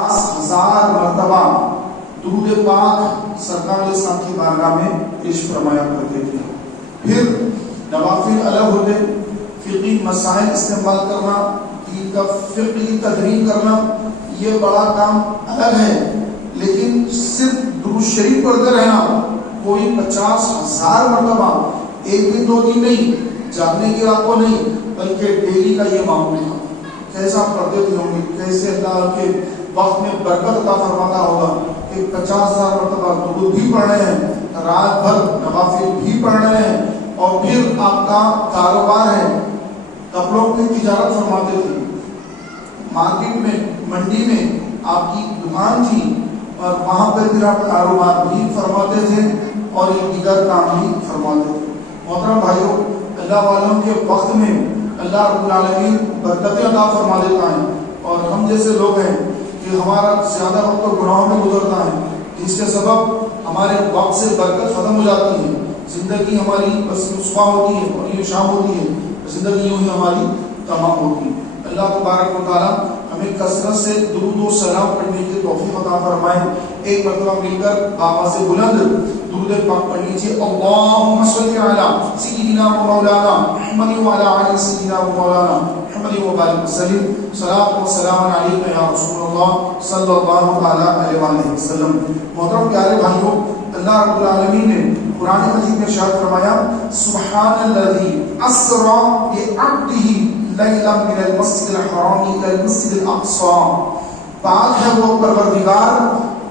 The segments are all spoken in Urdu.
10,000 مرتبہ درود پاک سرکار اسلام کی بارگاہ میں پیش فرمایا کرتے تھے. پھر نوافل الگ ہوتے، فقہی مسائل استعمال کرنا، دین کا فقہی تدریس کرنا، یہ بڑا کام الگ ہے. لیکن صرف درود شریف پڑھتے رہنا، کوئی 50,000 مرتبہ ایک دن دو دن نہیں، جاگنے کی رات کو نہیں، بلکہ ڈیلی کا یہ معمول تھا. کیسا پڑھتے تھے ہوں گے، کیسے اللہ کے وقت میں برکت عطا فرماتا ہوگا کہ 50,000 مرتبہ درود بھی پڑھ رہے ہیں، رات بھر نوافل بھی پڑھ رہے ہیں. اور پھر آپ کا کاروبار ہے، کپڑوں کی تجارت فرماتے تھے، مارکیٹ میں منڈی میں آپ کی دکان تھی اور وہاں پر پھر آپ کاروبار بھی فرماتے تھے اور یہ دیگر کام بھی فرماتے تھے. محترم بھائیوں، اللہ والوں کے وقت میں اللہ رب العالمین برکتیں عطا فرما دیتا ہے. اور ہم جیسے لوگ ہیں کہ ہمارا زیادہ وقت تو گناہوں میں گزرتا ہے، جس کے سبب ہمارے وقت سے برکت ختم ہو جاتی ہے. زندگی ہماری بس صبح ہوتی ہے اور یہ شام ہوتی ہے، زندگی یوں ہی ہماری تمام ہوتی ہے. اللہ تبارک و تعالیٰ ہمیں کثرت سے درود و سلام پڑھنے کی توفیق عطا فرمائے. ایک مرتبہ مل کر آواز سے بلند درود پاک پڑھ لیجیے. اللہم صلی علی سیدنا و مولانا محمد و علی آل سیدنا و مولانا محمد و بارک وسلم. صلاۃ و سلام علیک یا رسول اللہ صلی اللہ علیہ وآلہ وسلم. محترم پیارے بھائیوں، اللہ رب العالمین نے قرآن مجید میں ارشاد فرمایا، سبحان الذی اسری بعبدہ لیلا من المسجد الحرام الی المسجد الاقصی. پاک ہے وہ پروردگار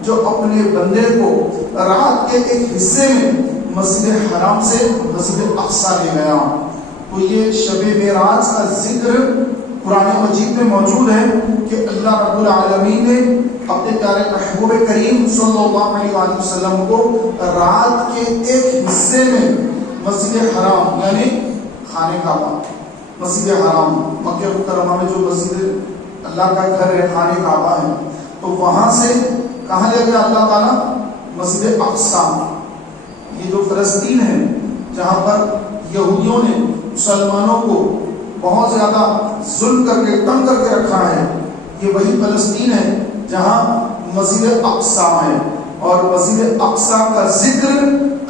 جو اپنے بندے کو رات کے ایک حصے میں مسجد حرام سے مسجد اقصی لے گیا. تو یہ شب معراج کا ذکر قرآن مجید میں موجود ہے کہ اللہ رب العالمین نے اپنے پیارے محبوب کریم صلی اللہ علیہ وآلہ وسلم کو رات کے ایک حصے میں مسجد حرام یعنی خانہ کعبہ، مسجد حرام مکہ مکرمہ میں جو مسجد اللہ کا گھر ہے، خانہ کعبہ ہے، تو وہاں سے کہاں لے گیا اللہ تعالیٰ؟ مسجد اقصی. یہ جو فلسطین ہے جہاں پر یہودیوں نے مسلمانوں کو بہت زیادہ ظلم کر کے تنگ کر کے رکھا ہے، یہ وہی فلسطین ہے جہاں مسجد اقصی ہے. اور مسجد اقصی کا ذکر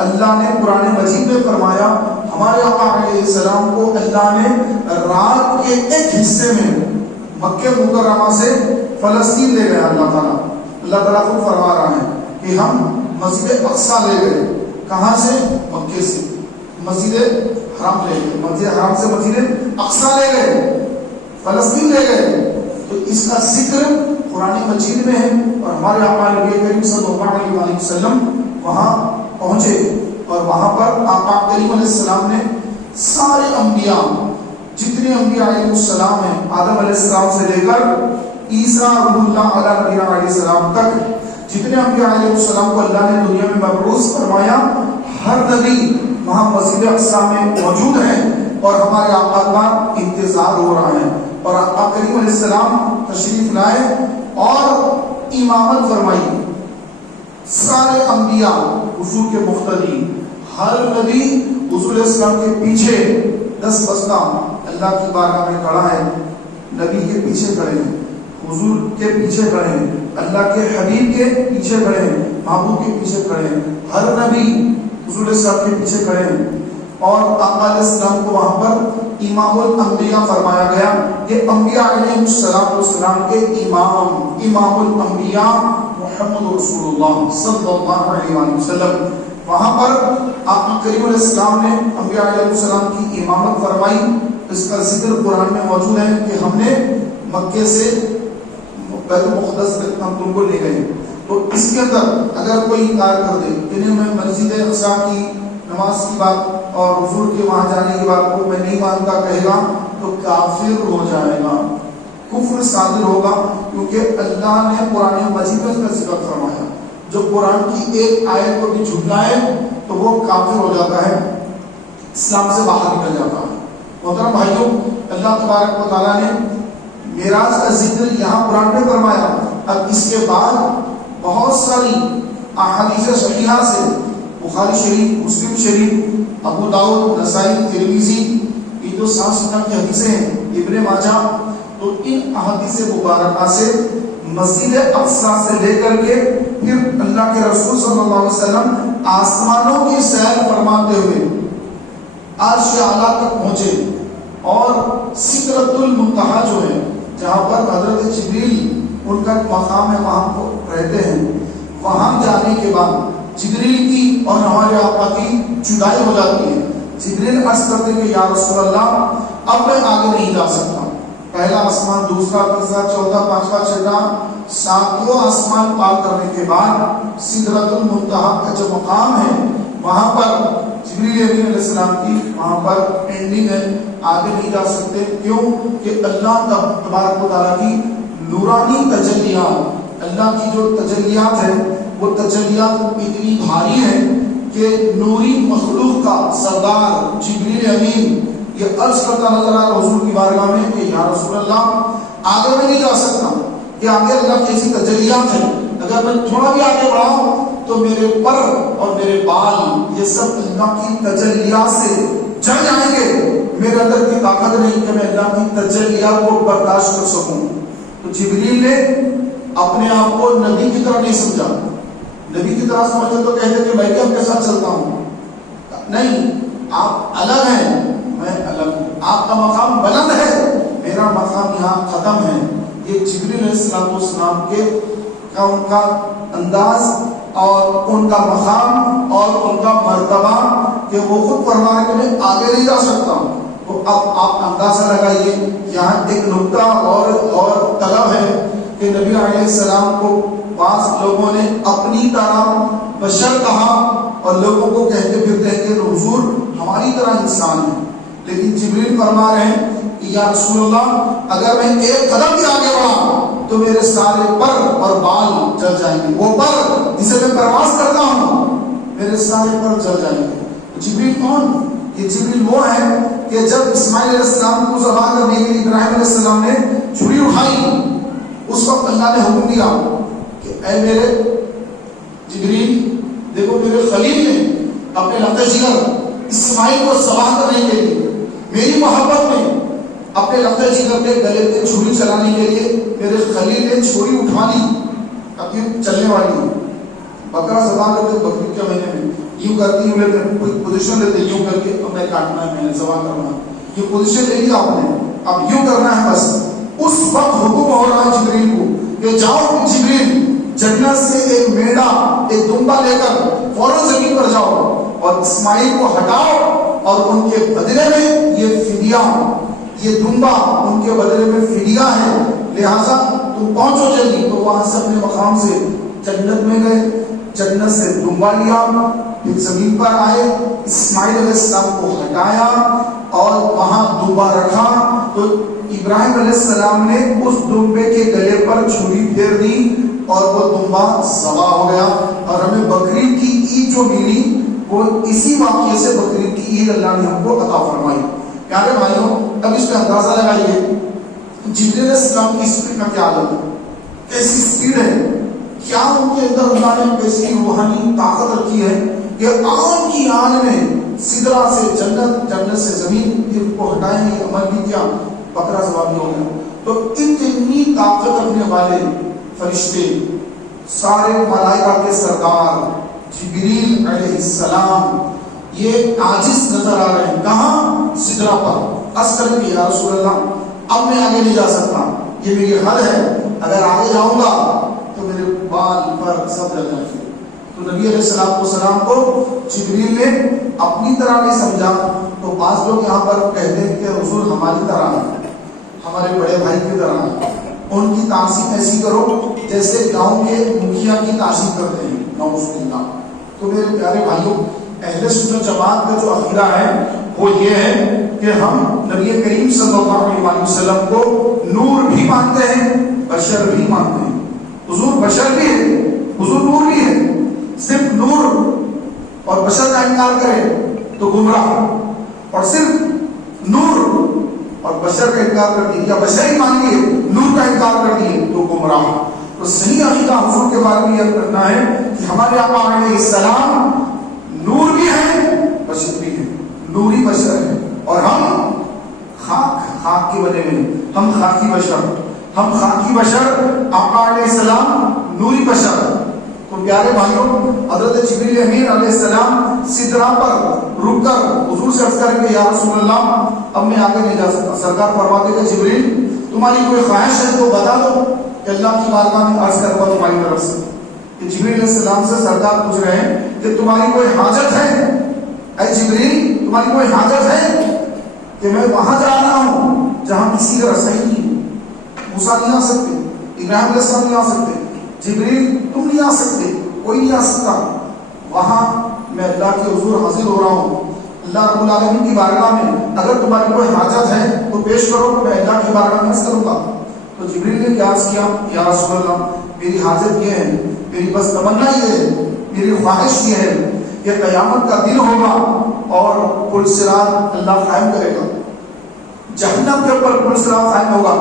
اللہ نے قرآن مجید میں فرمایا. ہمارے آقا علیہ السلام کو اللہ نے رات کے ایک حصے میں مکہ مکرمہ سے فلسطین لے گیا. اللہ تعالیٰ کو فرما رہا ہے کہ ہم مسجد اقصی لے گئے. کہاں سے؟ مکہ سے. مسجد حرام لے گئے، مسجد حرام سے مسجد اقصی لے گئے، فلسطین لے گئے. تو اس کا ذکر قرآن مجید میں ہے. اور ہمارے آقا نبی کریم صلی اللہ علیہ وسلم وہاں پہنچے اور وہاں پر آقا کریم علیہ السلام نے سارے انبیاء، جتنے انبیاء علیہ السلام ہیں، آدم علیہ السلام سے لے کر عیسیٰ روح اللہ علیہ السلام تک، جتنے انبیاء علیہ السلام کو اللہ نے دنیا میں مبعوث فرمایا، ہر نبی وہاں مسجد اقصی میں موجود ہیں اور ہمارے آقا کا انتظار ہو رہا ہے. اور آقا کریم علیہ السلام تشریف لائے اور امامت فرمائی. سارے انبیاء حضور کے مقتدی، ہر نبی حضور علیہ السلام کے پیچھے 10 بستہ اللہ کی بارگاہ میں کھڑا ہے. نبی کے پیچھے کھڑے ہیں، حضور کے پیچھے کھڑے ہیں، اللہ کے حبیب کے پیچھے کھڑے ہیں، محبوب کے پیچھے کھڑے ہیں. ہر نبی حضور علیہ السلام کے پیچھے کھڑے ہیں. اور آقا علیہ السلام کو وہاں پر امام الانبیاء فرمایا گیا کہ انبیاء علیہ السلام کے امام الانبیاء محمد رسول اللہ صلی اللہ علیہ وسلم. وہاں پر آقا کریم علیہ السلام نے انبیاء علیہ السلام کی امامت فرمائی. اس کا ذکر قرآن میں موجود ہے کہ ہم نے مکے سے بیت المقدس تک ہم تم کو لے گئے. تو اس کے اندر اگر کوئی انکار کر دے کہ میں مسجد اقصی کی نماز کی بات اور حضور کے وہاں جانے کی بات کو میں نہیں مانتا کہے گا تو کافر ہو جائے گا، کفر صادر ہوگا. کیونکہ اللہ نے قرآن مجید میں اس کا ذکر فرمایا، جو قرآن کی ایک آیت کو بھی جھٹلائے تو وہ کافر ہو جاتا ہے، اسلام سے باہر نکل جاتا ہے. محترم بھائیوں، اللہ تبارک و تعالیٰ نے معراج کا ذکر یہاں قرآن میں فرمایا. اب اس کے بعد بہت ساری احادیث صحیحہ سے، بخاری شریف، مسلم شریف، ابو داؤد، نسائی، ترمذی، یہ جو 7 سنن کی حدیثیں ہیں، ابن ماجہ، تو ان احادیث مبارکہ سے مسجد اقصی سے لے کر کے پھر اللہ کے رسول صلی اللہ علیہ وسلم آسمانوں کی سیر فرماتے ہوئے عرش اعلیٰ تک پہنچے اور سدرۃ المنتہا جو ہے جہاں پر حضرت جبریل ان کا مقام ہے وہاں کو رہتے ہیں، وہاں جانے کے بعد جبریل کی اور ہمارے آقا کی جدائی ہو جاتی ہے۔ جبریل عرض کرتے کہ یا رسول اللہ اب میں آگے نہیں جا سکتا، پہلا آسمان، دوسرا، تیسرا، چوتھا، پانچواں، چھٹا، ساتواں آسمان پار کرنے کے بعد سدرۃ المنتہا کا جو مقام ہے وہاں پر جبریل امین علیہ السلام کی وہاں پر اینڈنگ ہے، آگے نہیں جا سکتے۔ کیوں کہ اللہ تبارک و تعالیٰ کی نورانی تجلیات، اللہ کی جو تجلیات ہیں وہ تجلیات اتنی بھاری ہیں کہ نوری مخلوق کا سردار جبریل امین یہ عرض کرتا نظر آ رہا حضور کی بارگاہ میں کہ یا رسول اللہ آگے میں نہیں جا سکتا، کہ آگے اللہ کی ایسی تجلیات ہیں، اگر میں تھوڑا بھی آگے بڑھاؤں تو میرے پر اور میرے بال یہ سب اللہ کی تجلیات سے جل جائیں گے، میرے اندر کی طاقت نہیں کہ میں اللہ کی تجلیات کو برداشت کر سکوں۔ تو جبریل نے اپنے آپ کو نبی کی طرح نہیں سمجھا، نبی کی طرح سمجھتے تو کہتے کہ میں بھی آپ کے ساتھ چلتا ہوں، نہیں، آپ الگ ہیں، میں الگ ہوں، آپ کا مقام بلند ہے، میرا مقام یہاں ختم ہے۔ یہ جبریل علیہ السلام کے ان کا انداز اور ان کا مقام اور ان کا مرتبہ کہ وہ خود فرما رہے کہ میں آگے نہیں جا سکتا ہوں۔ تو اب آپ اندازہ لگائیے، یہاں ایک نقطہ اور طلب ہے کہ نبی علیہ السلام کو بعض لوگوں نے اپنی طرح بشر کہا اور لوگوں کو کہتے پھرتے ہیں کہ حضور ہماری طرح انسان ہے، لیکن جبریل فرما رہے ہیں کہ یا رسول اللہ اگر میں ایک قدم بھی آگے بڑھا تو میرے سارے پر اور بال جل جائیں گے، وہ پر جسے میں پرواز کرتا ہوں میرے سارے پر جل جائیں گے۔ جبریل کون؟ یہ جبریل وہ ہے کہ جب اسماعیل علیہ السلام کو ذبح کرنے کے لیے ابراہیم علیہ السلام نے چھری اٹھائی، اس وقت اللہ نے حکم دیا کہ اے میرے جبریل دیکھو میرے خلیل نے اپنے لقب جگر اسماعیل کو ذبح کرنے کے لیے میری محبت میں اپنے لقب جگر کے گلے پہ چھری چلانے کے لیے میرے خلیل نے چھری اٹھا لی، اب یہ چلنے والی ہے، بکرا ذبح کرتے بقرعید کے مہینے میں یوں کرتی ہوں لیتے کوئی پوزیشن لیتے یوں کر کے اب میں کاٹنا ہے، میں نے ذبح کرنا، یہ پوزیشن لے لی آپ نے، اب یوں کرنا ہے بس۔ اس وقت حکم ہو رہا ہے جبریل کو کہ جاؤ جبریل جنت سے ایک میڑا ایک دمبا لے کر فوراً زمین پر جاؤ اور اسماعیل کو ہٹاؤ اور ان کے بدلے میں یہ فدیہ، یہ دمبا ان کے بدلے میں فدیہ ہے، لہٰذا تم پہنچو جلدی۔ تو وہاں سے اپنے مقام سے جنت میں گئے، جنت سے دمبا لیا، پھر زمین پر آئے، اسماعیل علیہ السلام کو ہٹایا اور وہاں دمبا رکھا، تو ابراہیم علیہ السلام نے اس دمبے کے گلے پر چھری پھیر دی اور وہ دمبا ذبح ہو گیا، اور ہمیں بقرعید کی عید جو ملی وہ اسی واقعے سے بقرعید کی عید اللہ نے ہم کو عطا فرمائی۔ پیارے بھائیوں اب اس کا اندازہ لگائیے جبریل علیہ السلام کی اسپیڈ کا کیا عالم ہے، کیسی اسپیڈ ہے، کیا ان کے اندر اللہ نے کیسی روحانی طاقت رکھی ہے کہ آن کی آن میں سدرا سے جنت، جنت سے زمین، پھر کو ہٹائیں گے، عمل بھی کیا، بکرا ذبح بھی ہو گیا۔ تو اتنی طاقت رکھنے والے فرشتے، سارے ملائکہ کے سردار جبریل علیہ السلام یہ عاجز نظر آ رہے ہیں، کہاں؟ سدرا پر۔ اصل کی یا رسول اللہ اب میں آگے نہیں جا سکتا، یہ میری حد ہے، اگر آگے جاؤں گا تو میرے بال پر سب جل جائیں گے۔ تو نبی علیہ السلام کو جبریل نے اپنی طرح نہیں سمجھا۔ تو بعض لوگ یہاں پر کہتے ہیں کہ حضور ہماری طرح ہے، ہمارے بڑے بھائی کی طرح ہے، ان کی تعظیم ایسی کرو جیسے گاؤں کے مکھیا کی تعظیم کرتے ہیں، نعوذ باللہ۔ تو میرے پیارے بھائیوں اہل سنت جماعت کا جو عقیدہ ہے وہ یہ ہے کہ ہم نبی کریم صلی اللہ علیہ وسلم کو نور بھی مانتے ہیں، بشر بھی مانتے ہیں۔ حضور بشر بھی ہے، حضور نور بھی ہے، صرف نور اور بشر کا انکار کرے تو گمراہ، اور صرف نور اور بشر کا انکار کر دیے یا بشر ہی مان لیے نور کا انکار کر دیے تو گمراہ۔ تو صحیح عقیدہ حضور کے بارے میں یہ کرنا ہے کہ ہمارے آقا علیہ السلام نور بھی ہے بشر بھی ہے، نوری بشر ہے، اور ہم خاک کے بنے ہوئے، ہم خاکی بشر۔ ہم خاکی بشر، آقا علیہ السلام نوری بشر. تو پیارے بھائیوں، حضرت جبریل امین علیہ السلام سدرا پر رک کر حضور سے عرض کریں کہ یا رسول اللہ اب میں آگے نہیں جا سکتا. سرکار فرماتے کہ جبریل تمہاری کوئی خواہش ہے تو بتا دو کہ اللہ کی بارگاہ میں عرض کروں تمہاری طرف سے. کہ جبریل علیہ السلام سے سرکار پوچھ رہے ہیں کہ تمہاری کوئی حاجت ہے؟ اے جبریل تمہاری کوئی حاجت ہے کہ میں وہاں جا رہا ہوں جہاں کسی کا رسائی نہیں. موسیٰ نہیں آ سکتے، ابراہیم علیہ السلام نہیں آ سکتے، جبریل تم نہیں آ سکتے، کوئی نہیں آ سکتا. وہاں میں اللہ کے حضور حاضر ہو رہا ہوں اللہ رب العالمین کی بارگاہ میں. اگر تمہاری کوئی حاجت ہے تو پیش کرو، میں اللہ کی بارگاہ میں عرض کروں گا. تو جبریل نے کیا عرض کیا؟ یا رسول اللہ میری حاجت یہ ہے، میری بس تمنا یہ ہے، میری خواہش یہ ہے کہ قیامت کا دن ہوگا اور پل صراط اللہ قائم کرے گا، جہنم کے اوپر پل صراط قائم ہوگا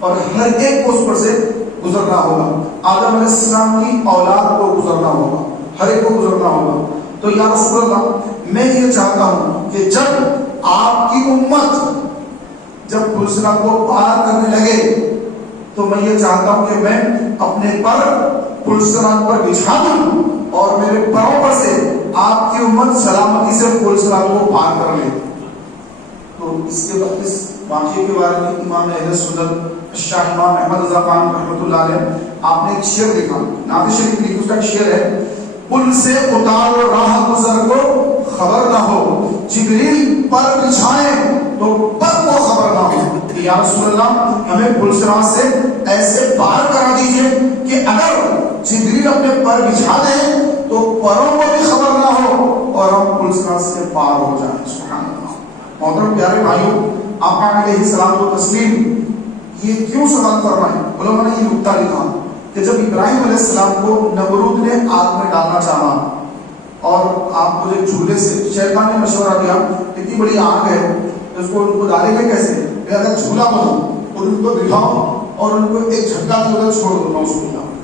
اور ہر ایک کو اس پر سے گزرنا ہوگا. آدم علیہ السلام کی اولاد کو گزرنا ہوگا، ہر ایک کو گزرنا ہوگا. تو یا رسول اللہ میں یہ چاہتا ہوں کہ جب آپ کی امت جب پل صراط کو پار کرنے لگے تو میں یہ چاہتا ہوں کہ میں اپنے پر پل صراط پر بچھا دوں اور میرے پاؤں پر سے آپ کی امت سلامتی سے پل صراط کو پار کر لے. تو اس کے بعد اس واقعے کے بارے میں امام اہل سنت شاہ امام احمد رضا خان رحمۃ اللہ علیہ آپ نے ایک شعر لکھا، نعت شریف لکھی، اس کا ایک شعر ہے پل سے اتار راہ گزر کو خبر نہ ہو، جبریل پر بچھائیں تو پر کو خبر نہ ہو. یا رسول اللہ ہمیں پل صراط سے ایسے پار کرا دیجئے کہ اگر جبریل اپنے پر بچھا دیں تو پروں کو بھی خبر نہ ہو اور ہم پل صراط سے پار ہو جائیں. سبحان اللہ. محترم پیارے بھائیوں، آقا علیہ السلام و تسلیم یہ کیوں سوال کر رہے ہیں؟ علماء نے یہ نکتہ لکھا کہ جب ابراہیم علیہ السلام کو نمرود نے آگ میں ڈالنا چاہا اور آپ کو ایک جھولے سے شیطان نے مشورہ دیا اتنی بڑی آگ ہے اس کو ڈالیں گے کیسے؟ اگر جھولا بناؤ اور ان کو بٹھاؤ اور ان کو ایک جھٹکا دے کر چھوڑ دو.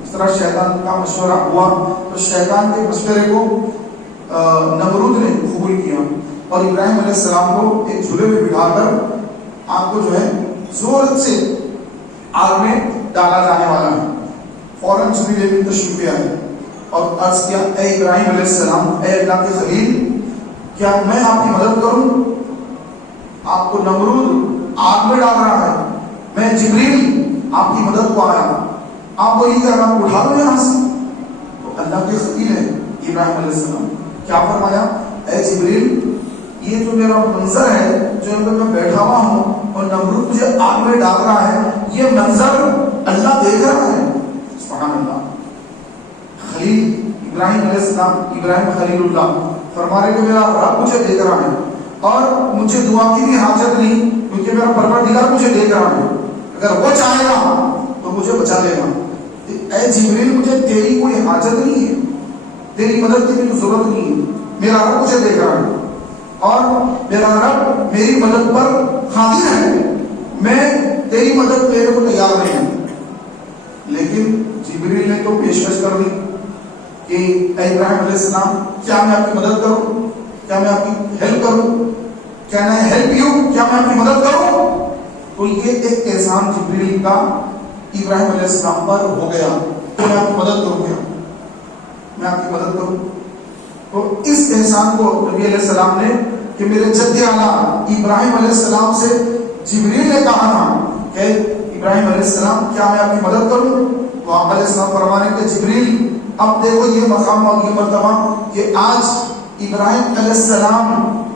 اس طرح شیطان کا مشورہ ہوا تو شیطان کے مشورے کو نمرود نے قبول کیا اور ابراہیم علیہ السلام کو ایک جھولے میں بٹھا کر آپ کو جو ہے زور سے آگ میں ڈالا جانے والا ہے. فوراً جبریل تشریف لے آئے اور عرض کیا اے ابراہیم علیہ السلام، اے اللہ کے خلیل، کیا میں آپ کی مدد کروں؟ آپ کو نمرود آگ میں ڈال رہا ہے، میں جبریل آپ کی مدد کو آیا، آپ کو یہ کرنا اٹھا لو یہاں سے. تو اللہ کے خلیل ہے ابراہیم علیہ السلام، کیا فرمایا؟ اے جبریل یہ جو میرا منظر ہے جو میں بیٹھا ہوا ہوں اور نمرود مجھے آگ میں ڈال رہا ہے، یہ منظر اللہ دیکھ رہا ہے. سبحان اللہ. خلیل ابراہیم علیہ السلام، ابراہیم خلیل اللہ فرما رہے کہ میرا رب مجھے دیکھ رہا ہے اور مجھے دعا کی بھی حاجت نہیں کیونکہ میرا پروردگار مجھے دیکھ رہا ہے، اگر وہ چاہے گا تو مجھے بچا لے گا. اے جبریل مجھے تیری کوئی حاجت نہیں ہے، تیری مدد کی بھی ضرورت نہیں ہے، میرا رب مجھے دیکھ رہا ہے اور میرا رب میری مدد پر قادر ہے، میں تیری مدد کرنے کو تیار نہیں ہوں. لیکن جبریل نے تو پیشکش کر دی کہ اے ابراہیم علیہ السلام کیا میں آپ کی مدد کروں، کیا میں آپ کی ہیلپ کروں، کیا میں ہیلپ یو، کیا میں آپ کی مدد کروں؟ تو یہ ایک احسان جبریل کا ابراہیم علیہ السلام پر ہو گیا کہ میں آپ کی مدد کروں، گیا میں آپ کی مدد کروں. تو اس احسان کو نبی علیہ السلام نے کہ میرے جد اعلیٰ ابراہیم علیہ السلام سے جبریل نے کہا تھا کہ ابراہیم علیہ السلام کیا میں آپ کی مدد کروں؟ تو آپ علیہ السلام فرمانے کہ جبریل اب دیکھو یہ مقام اور یہ مرتبہ کہ آج ابراہیم علیہ السلام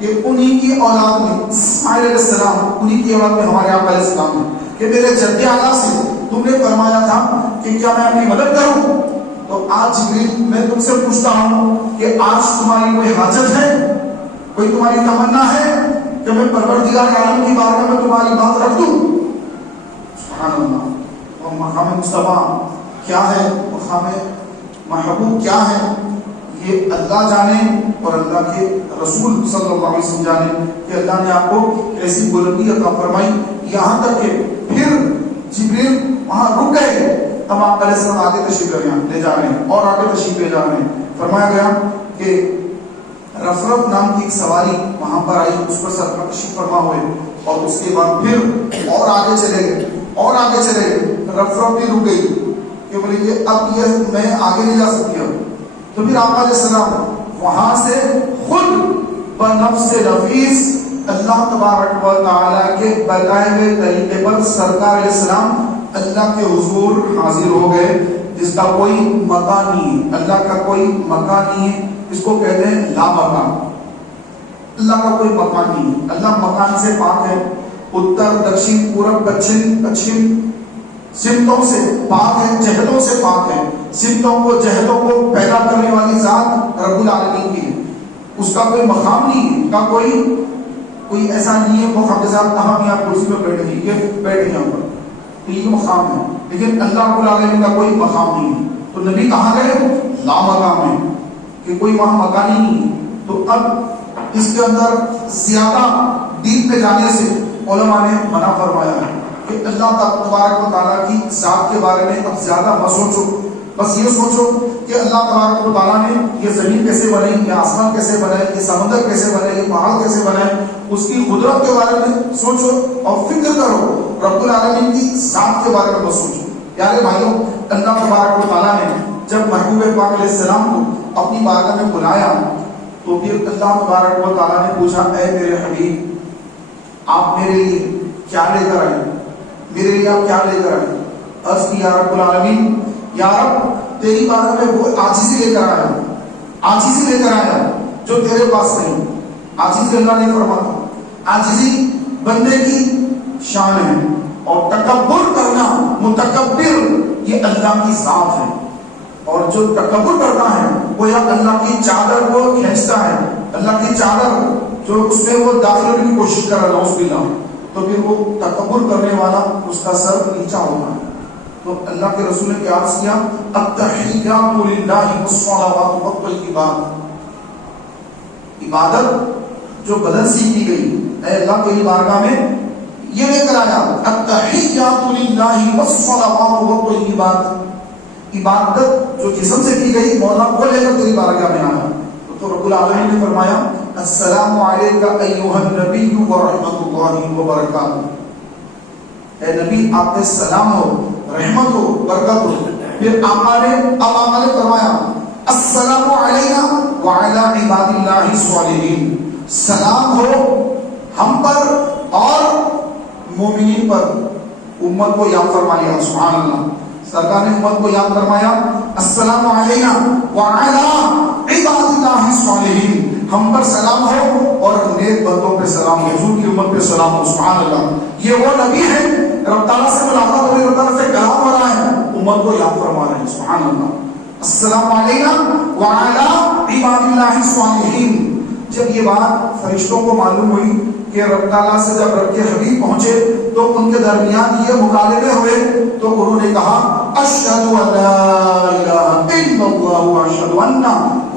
یہ انہی کی اولاد میں، اسماعیل علیہ السلام انہی کی اولاد میں ہمارے آپ علیہ السلام ہیں کہ میرے جد اعلیٰ سے تم نے فرمایا تھا کہ کیا میں آپ کی مدد کروں. تو آج جبریل میں تم سے پوچھتا ہوں کہ آج تمہاری کوئی حاجت ہے، کوئی تمہاری تمنا ہے کہ میں پروردگار عالم کی بارگاہ میں تمہاری بات رکھ دوں؟ سبحان اللہ. اور مقام مصطفیٰ کیا ہے، مقام محبوب کیا ہے، یہ اللہ جانے اور اللہ کے رسول صلی اللہ علیہ وسلم جانے کہ اللہ نے آپ کو ایسی بلندی عطا فرمائی. یہاں تک کہ پھر جبریل وہاں رک گئے، اب آپ علیہ السلام آگے تشریف لے جا رہے ہیں اور آگے تشریف لے جا رہے ہیں. فرمایا گیا کہ رفرف نام کی ایک سواری وہاں پر آئی، اس پر سرکار تشریف فرما ہوئے اور اس کے بعد پھر اور آگے چلے گئے اور آگے چلے گئے. رفرف بھی رک گئی کہ بولے کہ اب یہ میں آگے نہیں جا سکتی اب. تو پھر آقا علیہ السلام وہاں سے خود بنفس نفیس اللہ تبارک و تعالیٰ کے بتائے ہوئے طریقے پر سرکار علیہ السلام اللہ کے حضور حاضر ہو گئے، جس کا کوئی مکان نہیں ہے. اللہ کا کوئی مکان نہیں ہے، اس کو کہتے ہیں لا مکان. اللہ کا کوئی مکان نہیں ہے، اللہ مکان سے پاک ہے. اتر دکشن پورب پچھم سمتوں سے پاک ہے، جہتوں سے پاک ہے. سمتوں کو جہتوں کو پیدا کرنے والی ذات رب العالمین کی ہے، اس کا کوئی مقام نہیں ہے، اس کا کوئی ایسا نہیں ہے مقام کے ساتھ ہم یہاں کرسی پہ بیٹھے یہاں پر تو یہ مقام ہے. لیکن اللہ رب العالمین کا کوئی مقام نہیں ہے. تو نبی کہاں گئے؟ لا مقام ہے، کہ کوئی وہاں مکان ہی نہیں ہے. تو اب اس کے اندر زیادہ ڈیپ پہ جانے سے علماء نے منع فرمایا ہے کہ اللہ تبارک و تعالیٰ کی ذات کے بارے میں اب زیادہ مت سوچو. بس یہ سوچو کہ اللہ تبارک و تعالیٰ نے یہ زمین کیسے بنائی، یہ آسمان کیسے بنائے، یہ سمندر کیسے بنائے، یہ پہاڑ کیسے بنائے، اس کی قدرت کے بارے میں سوچو اور فکر کرو. رب العالمین کی ذات کے بارے میں مت سوچو. پیارے بھائیوں، اللہ تبارک و تعالیٰ نے جب محبوب پاک علیہ السلام کو اپنی بارگاہ میں بلایا تو پھر اللہ تبارک و تعالیٰ نے پوچھا، اے میرے حبیب آپ میرے لیے کیا لے کر آئے، میرے لیے آپ کیا لے کر آئے؟ عرض کی یا رب العالمین، یا رب تیری بارگاہ میں وہ عاجزی لے کر آیا، عاجزی لے کر آیا جو تیرے پاس نہیں. عاجزی اللہ نے فرمایا، عاجزی بندے کی شان ہے اور تکبر کرنا، متکبر یہ اللہ کی ذات ہے. اور جو تکبر کرتا ہے وہ یا اللہ کی چادر کو کھینچتا ہے، اللہ کی چادر جو اس میں وہ داخل ہونے کی کوشش کر رہا ہے، تو پھر وہ تکبر کرنے والا اس کا سر نیچا ہوگا. تو اللہ کے رسول نے کیا عرض کیا، التحیات للہ والصلوات والطیبات، عبادت جو بدن سے کی گئی اے اللہ تیری بارگاہ میں یہ لے کر آیا. التحیات للہ والصلوات والطیبات، عبادت جو جسم سے کی گئی مولا وہ لے کر تیری بارگاہ میں آیا. تو رب العالمین نے فرمایا، السلام علیکہ ایھا النبی ورحمۃ اللہ وبرکاتہ. اے نبی آپ پہ سلام ہو، رحمت ہو، برکت ہو. پھر آقا نے فرمایا، السلام علینا وعلی عباد اللہ الصالحین، سلام ہو ہم پر اور مومنین پر. امت کو یاد فرما لیا، سبحان اللہ. سرکار نے امت کو یاد فرمایا، السلام علینا وعلی عباد اللہ الصالحین، ہم پر سلام ہو اور نیک بندوں پہ سلام ہو، حضور کی امت پہ سلام ہو. سبحان اللہ. یہ وہ نبی ہے رب تعالیٰ سے ملاقات ہو رہی ہے، رب تعالیٰ سے کلام ہو رہا ہے، امت کو یاد فرما رہے ہیں. سبحان اللہ. السلام علینا وعلی عباد اللہ الصالحین. جب یہ بات فرشتوں کو معلوم ہوئی کہ رب تعالیٰ سے جب رب کے حبیب پہنچے تو ان کے درمیان یہ مکالمے ہوئے تو انہوں نے کہا، اشہد ان لا الہ الا اللہ واشہد ان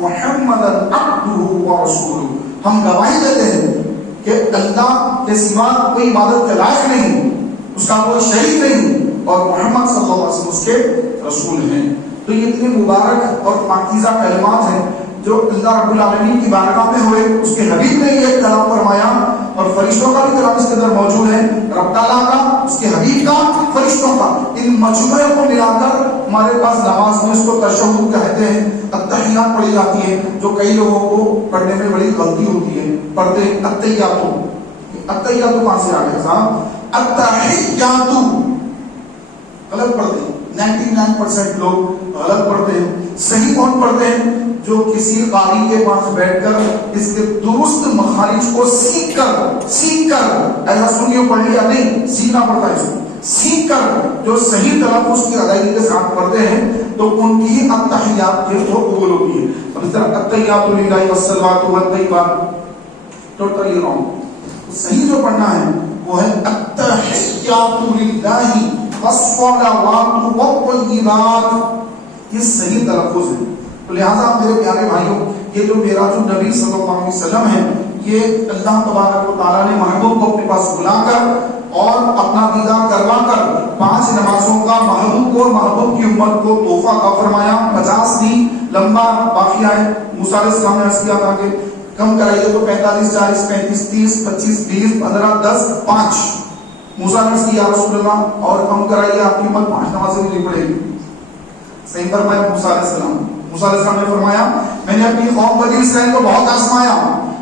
محمدا عبدہ ورسولہ. ہم گواہی دیتے ہیں کہ اللہ کے سوا کوئی عبادت کے لائق نہیں، اس کا کوئی شریک نہیں، اور محمد صلی اللہ علیہ وسلم اس کے رسول ہیں. تو یہ اتنے مبارک اور پاکیزہ کلمات ہیں جو اللہ رب العالمین کی بارگاہ میں ہوئے. اس کے حبیب نے یہ کلام فرمایا اور فرشتوں کا بھی کلام اس کے اندر موجود ہے، رب تعالیٰ کا، اس کے حبیب کا، فرشتوں کا. ان مجموعے کو ملا کر ہمارے پاس نماز میں اس کو تشہد کہتے ہیں، التحیات پڑھی جاتی ہیں، جو کئی لوگوں کو پڑھنے میں بڑی غلطی ہوتی ہے. پڑھتے ہیں التحیات کہاں سے آ گیا صاحب؟ التحیات غلط پڑھتے ہیں. 99% لوگ غلط پڑھتے ہیں. صحیح کون پڑھتے ہیں؟ جو کسی قاری کے پاس بیٹھ کر اس کے درست مخارج کو سیکھ کر ایسا سنیو پڑھ لیا نہیں، سیکھنا پڑتا ہے. اس کو سیکھ کر جو صحیح تلفظ کی ادائیگی کے ساتھ پڑھتے ہیں تو ان کی ہی التحیات کے وہ قبول ہوتی ہے. اب اس طرح التحیات للہ والصلوات والطیبات ٹوٹلی رانگ. صحیح جو پڑھنا ہے وہ ہے التحیات للہ والصلوات والطیبات. یہ صحیح تلفظ ہے. تو لہٰذا میرے پیارے بھائیوں، یہ جو معراج النبی صلی اللہ علیہ وسلم ہے، یہ اللہ تبارک و تعالیٰ نے محبوب کو اپنے پاس بلا کر اور اپنا دیدار کروا کر 5 نمازوں کا محبوب کو، محبوب کی امت کو تحفہ عطا فرمایا. 50 دی لمبا باقی ہے. موسیٰ علیہ السلام نے عرض کیا تھا کہ کم کرائیے تو 45 40 35 30 25 20 15 10 5 موسیٰ نے کہا یا رسول اللہ اور کم کرائیے، آپ کی امت 5 نمازیں نہیں پڑھے گی. صحیح فرمایا موسیٰ علیہ السلام. موسیٰ علیہ السلام نے فرمایا میں نے اپنی قوم بنی اسرائیل کو بہت آزمایا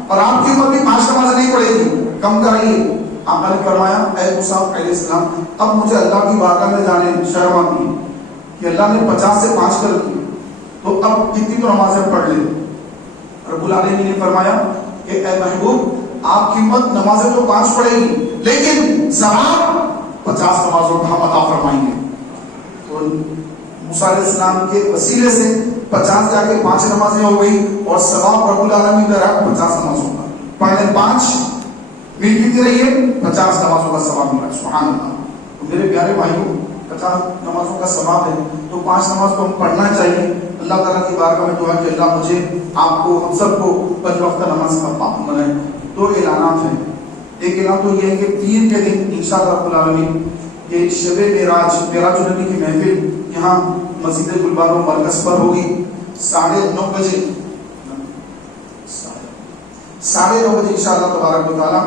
اور آپ کی امت بھی 5 نمازیں نہیں پڑھے گی، کم کرائیے. آپ نے فرمایا اے موسیٰ علیہ السلام اب مجھے اللہ کی بارگاہ میں جانے شرم آتی ہے کہ اللہ نے 50 سے 5 کر دی تو اب کتنی تو نمازیں پڑھ لیں. رب العالمین نے فرمایا کہ اے محبوب آپ کی امت نمازیں تو 5 پڑھے گی لیکن ثواب 50 نمازوں کا ہم عطا فرمائیں گے. تو موسیٰ علیہ السلام کے وسیلے سے 50 جا کے 5 نمازیں ہو گئی اور ثواب رب العالمین نے رکھا 50 نمازوں کا. پڑھ لیں 5 مل کتنی رہی ہے 50 نمازوں کا ثواب ملا. سبحان اللہ. تو میرے پیارے بھائیوں 50 نمازوں کا ثواب ہے تو 5 نماز کو ہم پڑھنا چاہیے. اللہ تعالیٰ کی بارگاہ میں دعا کہ اللہ مجھے آپ کو ہم سب کو 5 وقت نماز کا پابند بنائے. 2 اعلانات ہیں. ایک اعلان تو یہ ہے کہ 3 کے دن انشاءاللہ رب العالمین یہ شب معراج النبی کی محفل یہاں مسجد گلبانو مرکز پر ہوگی 9:30 بجے 9:30 بجے انشاءاللہ تبارک و تعالیٰ.